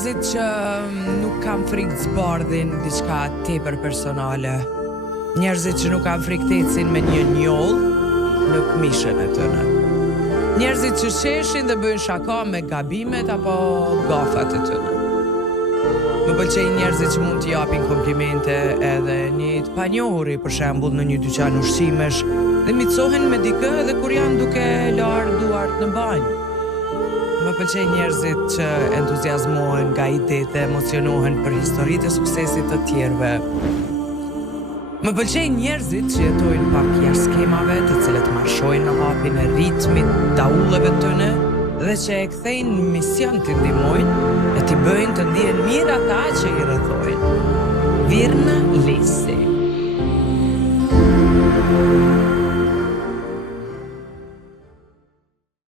Njerëzit që nuk kanë frikë të zbardhin diçka tepër personale. Njerëzit që nuk kanë frikë të ecin me një njoll në këmishën e tyre. Njerëzit që sheshin dhe bëjnë shaka me gabimet apo gafat e tyre. Më pëlqejnë njerëzit që mund t'i japin komplimente edhe një të panjohuri, për shembull në një dyqan ushqimesh, dhe mitsohen me dikë edhe kur janë duke larë duart në banjë. Më pëlqejnë njerëzit që entuziazmohen nga idetë dhe emocionohen për historitë e suksesit të tjerëve. Më pëlqejnë njerëzit që jetojnë pak jashtë skemave, të cilët marshojnë në hapin e ritmit taulleve tyne dhe që e kthejnë mision të ndihmojnë e t'i bëjnë të ndihen mirë ata që i rrethojnë. Virna Lesi.